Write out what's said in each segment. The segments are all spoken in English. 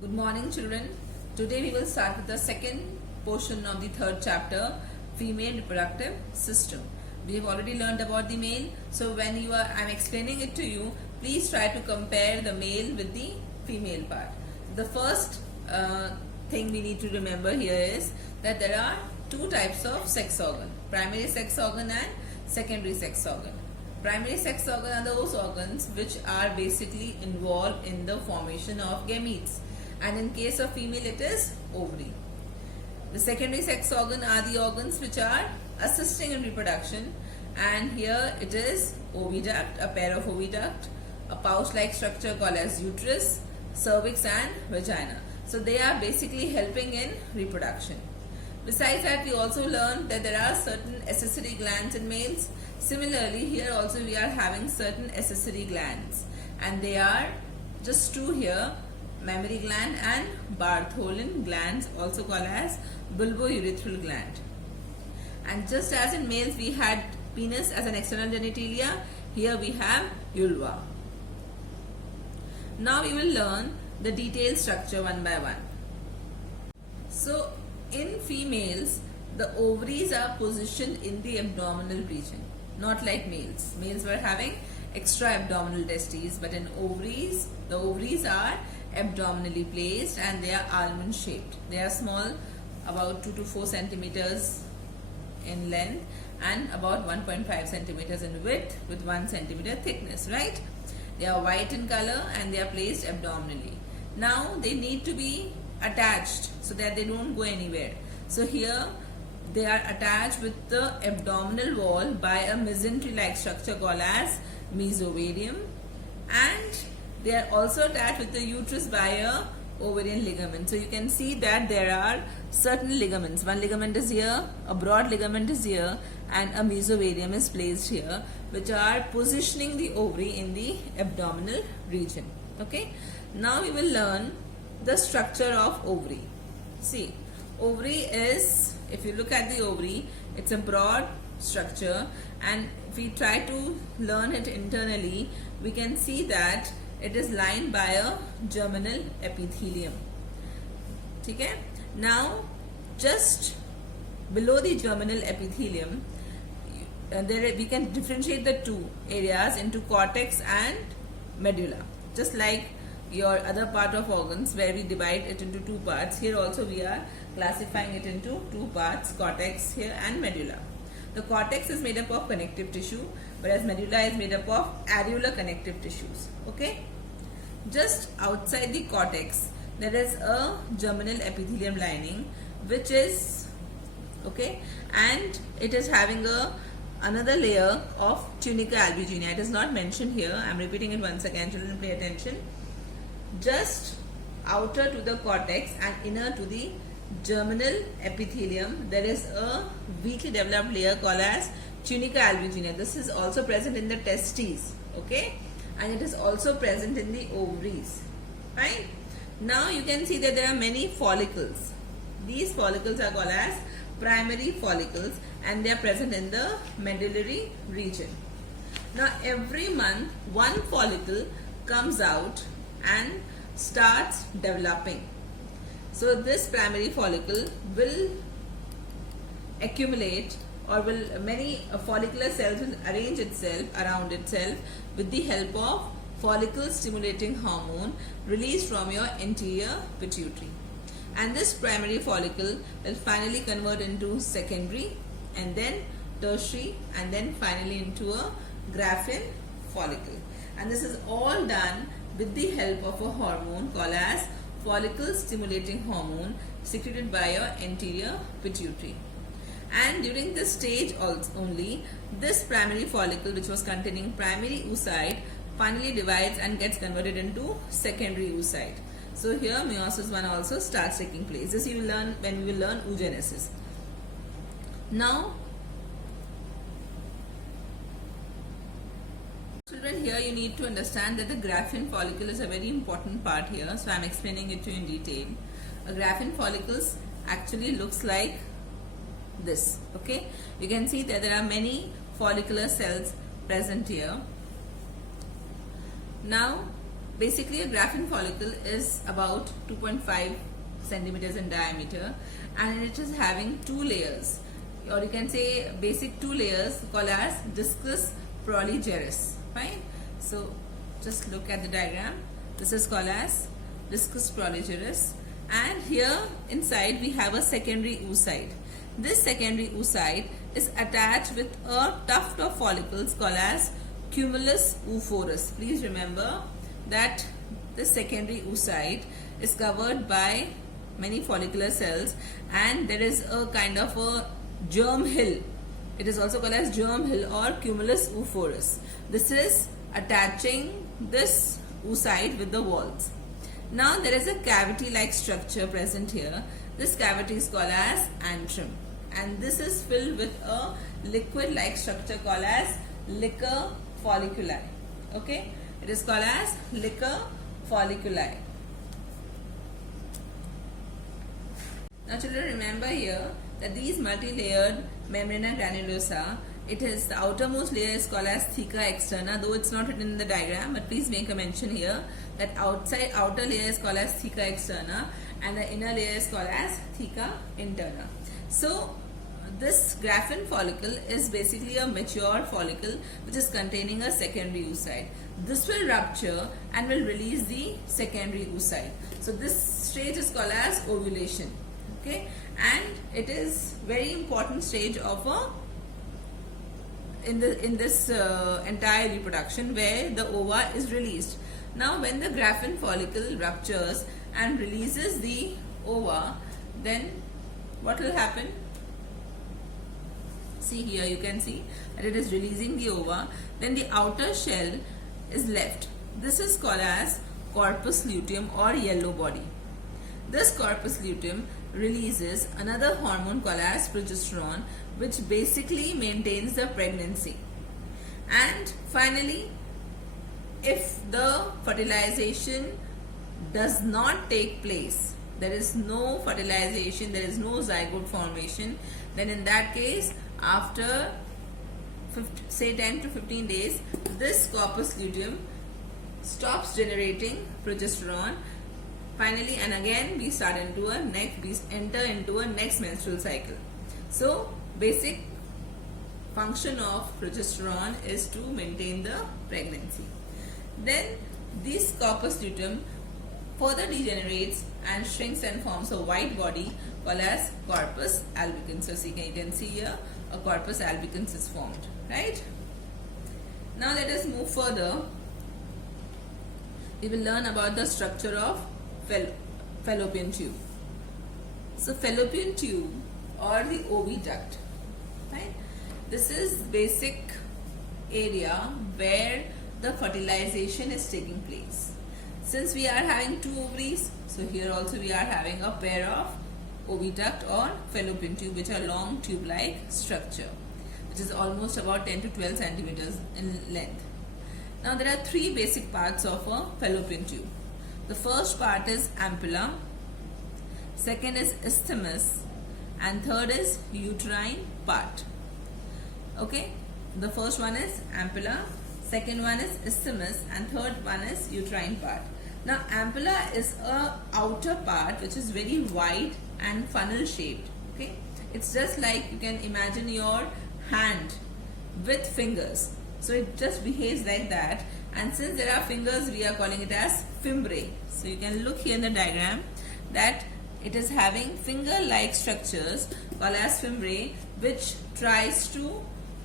Good morning, children. Today we will start with the second portion of the third chapter, female reproductive system. We have already learned about the male, so when I'm explaining it to you, please try to compare the male with the female part. The first thing we need to remember here is that there are two types of sex organ: primary sex organ and secondary sex organ. Primary sex organ are those organs which are basically involved in the formation of gametes, and in case of female it is ovary. The secondary sex organ are the organs which are assisting in reproduction, and here it is oviduct, a pair of oviduct, a pouch-like structure called as uterus, cervix and vagina. So they are basically helping in reproduction. Besides that, we also learned that there are certain accessory glands in males. Similarly, here also we are having certain accessory glands, and they are just two here: mammary gland and Bartholin glands, also called as bulbourethral gland. And just as in males we had penis as an external genitalia, here we have vulva. Now we will learn the detailed structure one by one. So in females, the ovaries are positioned in the abdominal region, not like males. Males were having extra abdominal testes, but in ovaries, the ovaries are abdominally placed and they are almond shaped. They are small, about 2 to 4 centimeters in length and about 1.5 centimeters in width with 1 centimeter thickness, right? They are white in color and they are placed abdominally. Now they need to be attached so that they don't go anywhere. So here they are attached with the abdominal wall by a mesentery-like structure called as mesovarium, and they are also attached with the uterus by a ovarian ligament. So you can see that there are certain ligaments. One ligament is here, a broad ligament is here, and a mesovarium is placed here, which are positioning the ovary in the abdominal region. Okay. Now we will learn the structure of ovary. See, ovary is, if you look at the ovary, it's a broad structure, and if we try to learn it internally, we can see that it is lined by a germinal epithelium. Okay? Now, just below the germinal epithelium, we can differentiate the two areas into cortex and medulla. Just like your other part of organs where we divide it into two parts, here also we are classifying it into two parts, cortex here and medulla. The cortex is made up of connective tissue, whereas medulla is made up of areolar connective tissues. Okay? Just outside the cortex, there is a germinal epithelium lining, which is, okay, and it is having another layer of tunica albuginea. It is not mentioned here. I am repeating it once again. Children, pay attention. Just outer to the cortex and inner to the germinal epithelium, there is a weakly developed layer called as tunica albuginea. This is also present in the testes, okay, and it is also present in the ovaries. Fine. Now you can see that there are many follicles. These follicles are called as primary follicles, and they are present in the medullary region. Now every month one follicle comes out and starts developing. So this primary follicle will accumulate, or many follicular cells will arrange itself around itself with the help of follicle stimulating hormone released from your anterior pituitary. And this primary follicle will finally convert into secondary, and then tertiary, and then finally into a Graafian follicle. And this is all done with the help of a hormone called as follicle stimulating hormone secreted by your anterior pituitary. And during this stage only, this primary follicle, which was containing primary oocyte, finally divides and gets converted into secondary oocyte. So here meiosis 1 also starts taking place. This you will learn when we will learn oogenesis. Now, children, here you need to understand that the Graafian follicle is a very important part here. So I am explaining it to you in detail. A Graafian follicles actually looks like this. Okay, you can see that there are many follicular cells present here. Now basically a Graafian follicle is about 2.5 centimeters in diameter, and it is having two layers, or you can say basic two layers called as discus proligerus. Fine. So just look at the diagram. This is called as discus proligerus, and here inside we have a secondary oocyte. This secondary oocyte is attached with a tuft of follicles called as cumulus oophorus. Please remember that this secondary oocyte is covered by many follicular cells, and there is a kind of a germ hill. It is also called as germ hill or cumulus oophorus. This is attaching this oocyte with the walls. Now there is a cavity-like structure present here. This cavity is called as antrum, and this is filled with a liquid-like structure called as liquor folliculi. Okay, it is called as liquor folliculi. Now children, remember here that these multi-layered membrana granulosa, it is the outermost layer is called as theca externa, though it's not written in the diagram, but please make a mention here that outer layer is called as theca externa and the inner layer is called as theca interna. So this Graafian follicle is basically a mature follicle which is containing a secondary oocyte. This will rupture and will release the secondary oocyte. So this stage is called as ovulation. Okay, and it is very important stage of in this entire reproduction, where the ova is released. Now when the Graafian follicle ruptures and releases the ova, then what will happen? See here, you can see that it is releasing the ova. Then the outer shell is left. This is called as corpus luteum or yellow body. This corpus luteum releases another hormone called as progesterone, which basically maintains the pregnancy. And finally, if the fertilization does not take place, there is no fertilization, there is no zygote formation, then in that case, after say 10 to 15 days, this corpus luteum stops generating progesterone. Finally, and again we enter into a next menstrual cycle. So basic function of progesterone is to maintain the pregnancy. Then this corpus luteum further degenerates and shrinks and forms a white body called as corpus albicans. So you can see here a corpus albicans is formed, right? Now let us move further. We will learn about the structure of fallopian tube. So fallopian tube or the oviduct, right? This is basic area where the fertilization is taking place. Since we are having two ovaries, so here also we are having a pair of oviduct or fallopian tube, which are long tube-like structure, which is almost about 10 to 12 centimeters in length. Now there are three basic parts of a fallopian tube. The first part is ampulla, second is isthmus, and third is uterine part. Okay, the first one is ampulla, second one is isthmus, and third one is uterine part. Now ampulla is a outer part which is very wide and funnel shaped. Okay, it's just like you can imagine your hand with fingers. So it just behaves like that, and since there are fingers, we are calling it as fimbriae. So you can look here in the diagram that it is having finger-like structures called as fimbriae, which tries to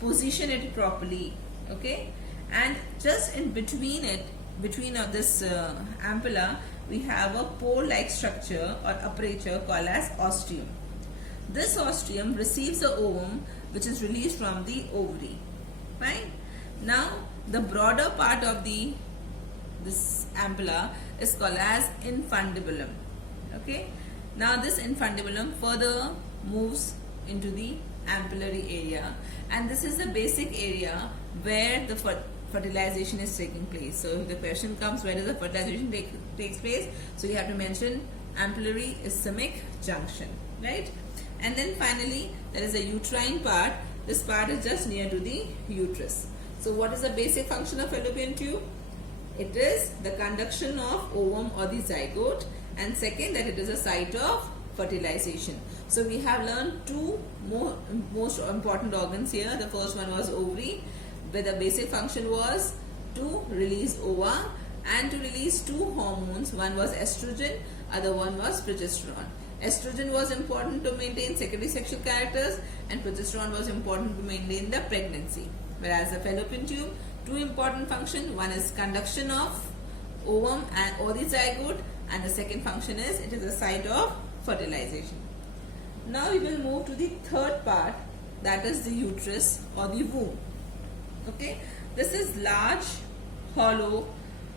position it properly. Okay, and just in between it, between this ampulla, we have a pore-like structure or aperture called as ostium. This ostium receives the ovum, which is released from the ovary. Fine. Now the broader part of this ampulla is called as infundibulum. Okay. Now this infundibulum further moves into the ampullary area, and this is the basic area where the fertilization is taking place. So if the question comes, where does the fertilization takes place? So you have to mention ampullary isthmic junction, right? And then finally there is a uterine part. This part is just near to the uterus. So what is the basic function of fallopian tube? It is the conduction of ovum or the zygote, and second, that it is a site of fertilization. So we have learned two most important organs here. The first one was ovary, where the basic function was to release ova and to release two hormones. One was estrogen, other one was progesterone. Estrogen was important to maintain secondary sexual characters, and progesterone was important to maintain the pregnancy. Whereas the fallopian tube, two important functions. One is conduction of ovum and or the zygote, and the second function is it is a site of fertilization. Now we will move to the third part, that is the uterus or the womb. Okay, this is large, hollow,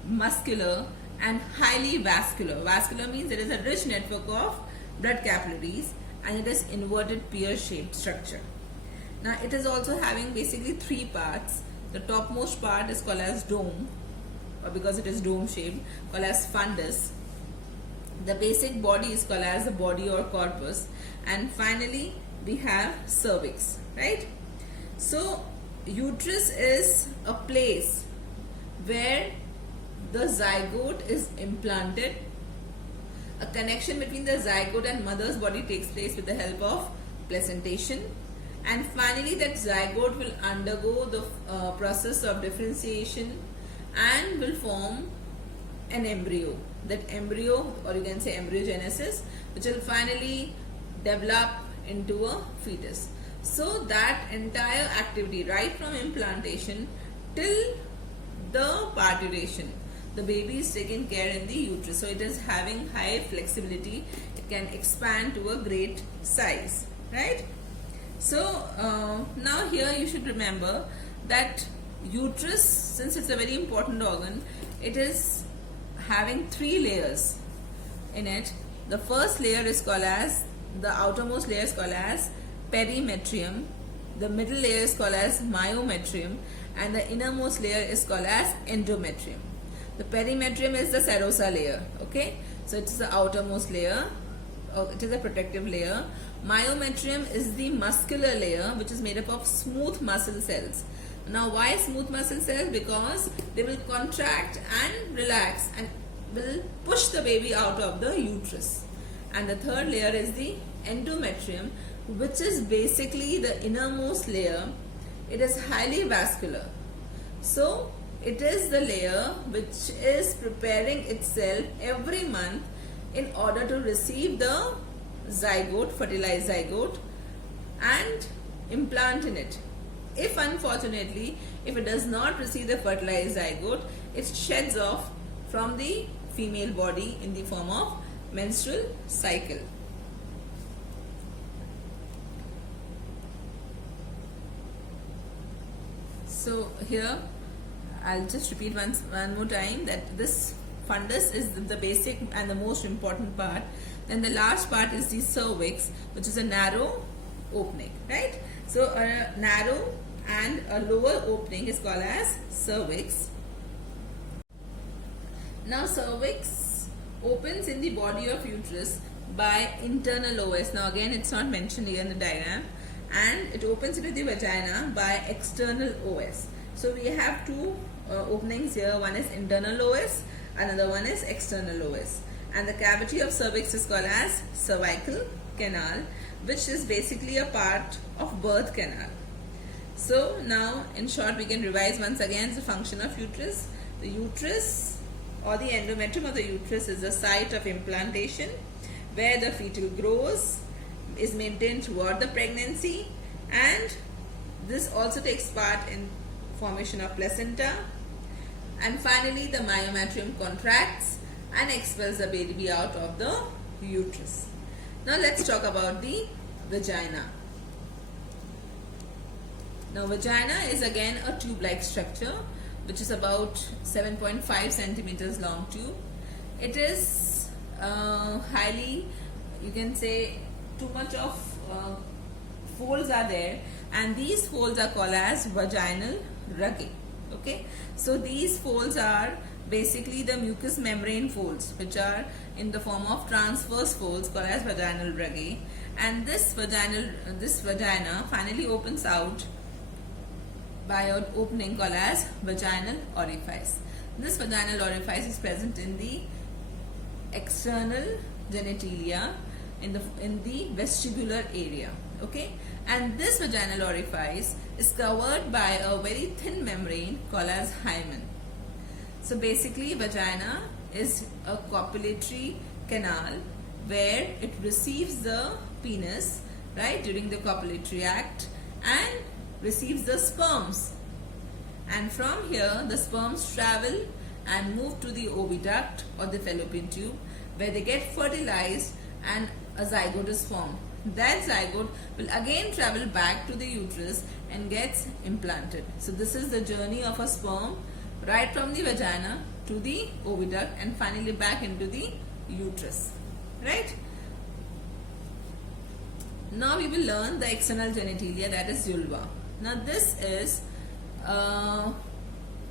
muscular and highly vascular. Vascular means there is a rich network of blood capillaries, and it is inverted pear-shaped structure. Now it is also having basically three parts. The topmost part is called as dome, or because it is dome shaped, called as fundus. The basic body is called as the body or corpus, and finally we have cervix, right? So uterus is a place where the zygote is implanted. A connection between the zygote and mother's body takes place with the help of placentation, and finally that zygote will undergo the process of differentiation and will form an embryo. That embryo, or you can say embryogenesis, which will finally develop into a fetus. So that entire activity, right from implantation till the parturition, the baby is taken care in the uterus. So it is having high flexibility. It can expand to a great size, right? So now here you should remember that uterus, since it's a very important organ, it is having three layers in it. The first layer is called as, the outermost layer is called as perimetrium, the middle layer is called as myometrium, and the innermost layer is called as endometrium. The perimetrium is the serosa layer, okay? So it is the outermost layer, it is a protective layer. Myometrium is the muscular layer, which is made up of smooth muscle cells. Now why smooth muscle cells? Because they will contract and relax and will push the baby out of the uterus. And the third layer is the endometrium, which is basically the innermost layer. It is highly vascular. So it is the layer which is preparing itself every month in order to receive the zygote, fertilized zygote, and implant in it. If unfortunately, if it does not receive the fertilized zygote, it sheds off from the female body in the form of menstrual cycle. So here I'll just repeat one more time that this fundus is the basic and the most important part. Then the last part is the cervix, which is a narrow opening, right? So a narrow and a lower opening is called as cervix. Now cervix opens in the body of uterus by internal OS. Now again, it's not mentioned here in the diagram. And it opens into the vagina by external OS. So we have two openings here. One is internal OS, another one is external OS. And the cavity of cervix is called as cervical canal, which is basically a part of birth canal. So now in short we can revise once again the function of uterus. The uterus or the endometrium of the uterus is the site of implantation where the fetal grows, is maintained throughout the pregnancy, and this also takes part in formation of placenta, and finally the myometrium contracts and expels the baby out of the uterus. Now let's talk about the vagina. Now vagina is again a tube-like structure which is about 7.5 centimeters long tube. It is highly, you can say, too much of folds are there, and these folds are called as vaginal rugae. Okay, so these folds are basically the mucous membrane folds, which are in the form of transverse folds called as vaginal rugae, and this vagina finally opens out by an opening called as vaginal orifice. This vaginal orifice is present in the external genitalia in the vestibular area. Okay, and this vaginal orifice is covered by a very thin membrane called as hymen. So basically, vagina is a copulatory canal where it receives the penis, right, during the copulatory act and receives the sperms. And from here, the sperms travel and move to the oviduct or the fallopian tube, where they get fertilized and a zygote is formed. That zygote will again travel back to the uterus and gets implanted. So this is the journey of a sperm right from the vagina to the oviduct and finally back into the uterus, right? Now we will learn the external genitalia, that is vulva. Now this is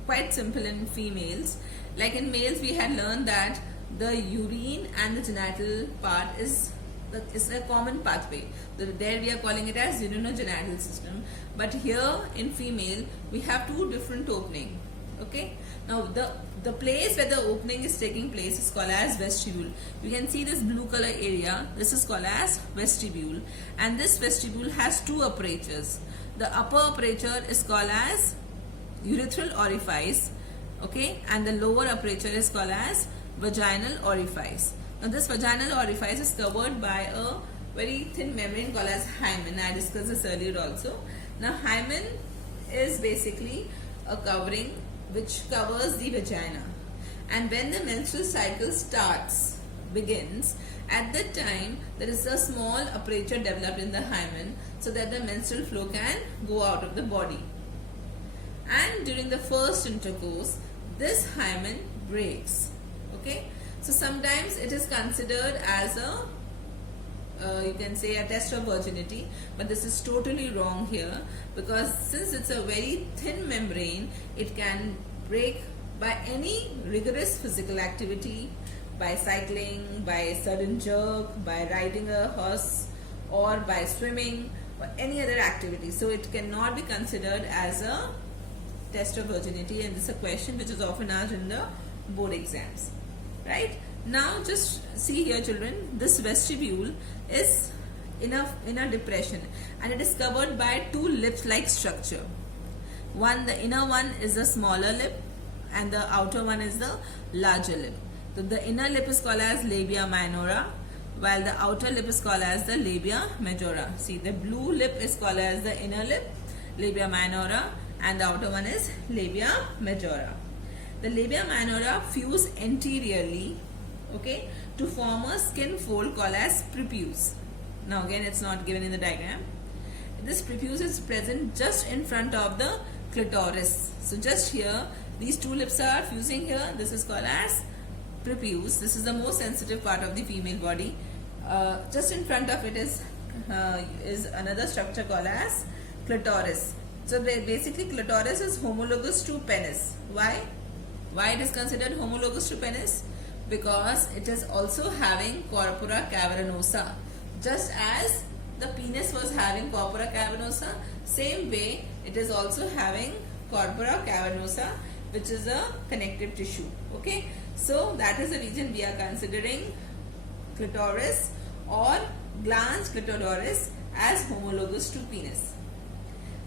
quite simple in females. Like in males, we had learned that the urine and the genital part is a common pathway. There we are calling it as urinogenital system. But here in female, we have two different openings. Okay. Now the place where the opening is taking place is called as vestibule. You can see this blue color area. This is called as vestibule, and this vestibule has two apertures. The upper aperture is called as urethral orifice, okay, and the lower aperture is called as vaginal orifice. Now this vaginal orifice is covered by a very thin membrane called as hymen. I discussed this earlier also. Now hymen is basically a covering which covers the vagina, and when the menstrual cycle begins, at that time there is a small aperture developed in the hymen so that the menstrual flow can go out of the body. And during the first intercourse, this hymen breaks. Okay, so sometimes it is considered as a you can say a test of virginity, but this is totally wrong here, because since it's a very thin membrane, it can break by any rigorous physical activity, by cycling, by sudden jerk, by riding a horse, or by swimming, or any other activity. So it cannot be considered as a test of virginity, and this is a question which is often asked in the board exams, right? Now just see here, children, this vestibule is in a depression, and it is covered by two lips like structure. The inner one is the smaller lip and the outer one is the larger lip. So the inner lip is called as labia minora, while the outer lip is called as the labia majora. See, the blue lip is called as the inner lip, labia minora, and the outer one is labia majora. The labia minora fuse anteriorly, okay, to form a skin fold called as prepuce. Now again, it's not given in the diagram. This prepuce is present just in front of the clitoris. So just here, these two lips are fusing here. This is called as prepuce. This is the most sensitive part of the female body. Just in front of it is another structure called as clitoris. So basically, clitoris is homologous to penis. Why? Why it is considered homologous to penis? Because it is also having corpora cavernosa. Just as the penis was having corpora cavernosa, same way it is also having corpora cavernosa, which is a connective tissue. Okay, so that is the reason we are considering clitoris or glans clitoris as homologous to penis.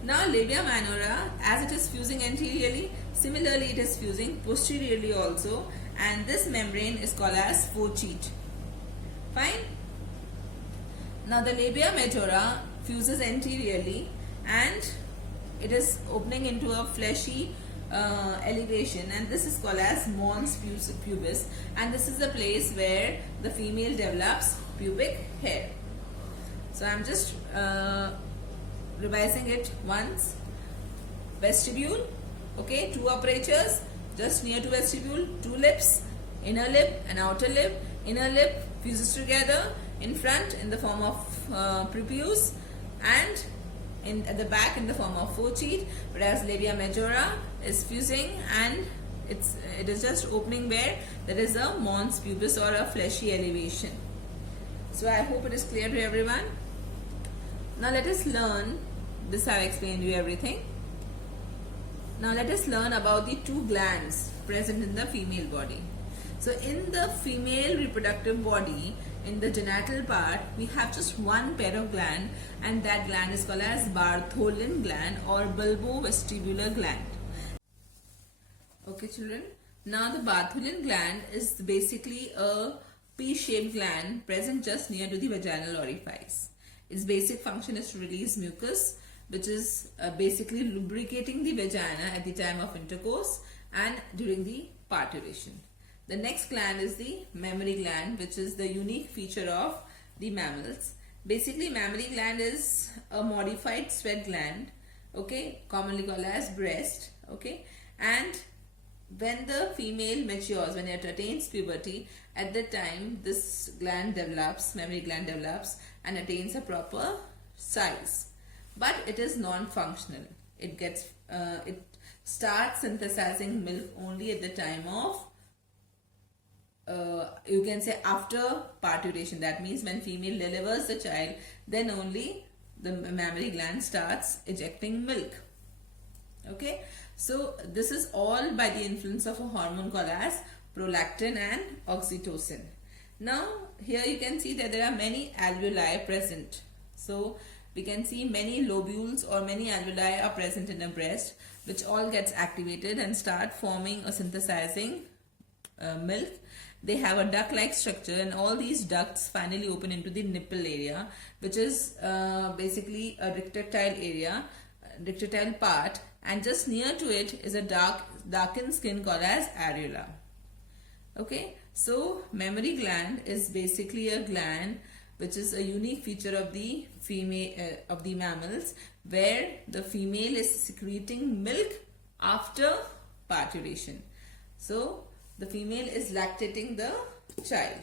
Now labia minora, as it is fusing anteriorly, similarly it is fusing posteriorly also, and this membrane is called as fourchette. Fine. Now the labia majora fuses anteriorly and it is opening into a fleshy elevation, and this is called as mons pubis, and this is the place where the female develops pubic hair. So I am just revising it once. Vestibule, okay, two apertures just near to vestibule, two lips, inner lip and outer lip. Inner lip fuses together in front in the form of prepuce, and at the back in the form of fourchette, whereas labia majora is fusing and it is just opening where there is a mons pubis or a fleshy elevation. So I hope it is clear to everyone. Now let us learn this. I have explained you everything. Now let us learn about the two glands present in the female body. So in the female reproductive body, in the genital part, we have just one pair of gland, and that gland is called as Bartholin gland or bulbovestibular gland. Okay children, now the Bartholin gland is basically a pea-shaped gland present just near to the vaginal orifice. Its basic function is to release mucus, which is basically lubricating the vagina at the time of intercourse and during the parturition. The next gland is the mammary gland, which is the unique feature of the mammals. Basically, mammary gland is a modified sweat gland, okay, commonly called as breast, okay, and when the female matures, when it attains puberty, at that time this gland develops, mammary gland develops and attains a proper size. But it is non-functional. It starts synthesizing milk only at the time of you can say after parturition. That means when female delivers the child, then only the mammary gland starts ejecting milk. Okay, so this is all by the influence of a hormone called as prolactin and oxytocin. Now here you can see that there are many alveoli present. So we can see many lobules or many alveoli are present in a breast, which all gets activated and start forming or synthesizing milk. They have a duct-like structure, and all these ducts finally open into the nipple area, which is basically a retractile area, retractile part, and just near to it is a darkened skin called as areola. Okay, so mammary gland is basically a gland which is a unique feature of the female of the mammals, where the female is secreting milk after parturition. So the female is lactating the child.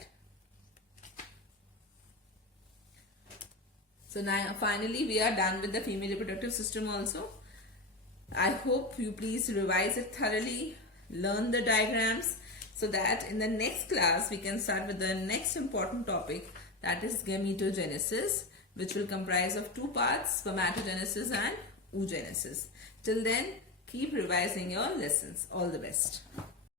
So now finally we are done with the female reproductive system also. I hope you please revise it thoroughly, learn the diagrams, so that in the next class we can start with the next important topic, that is gametogenesis, which will comprise of two parts, spermatogenesis and oogenesis. Till then, keep revising your lessons. All the best.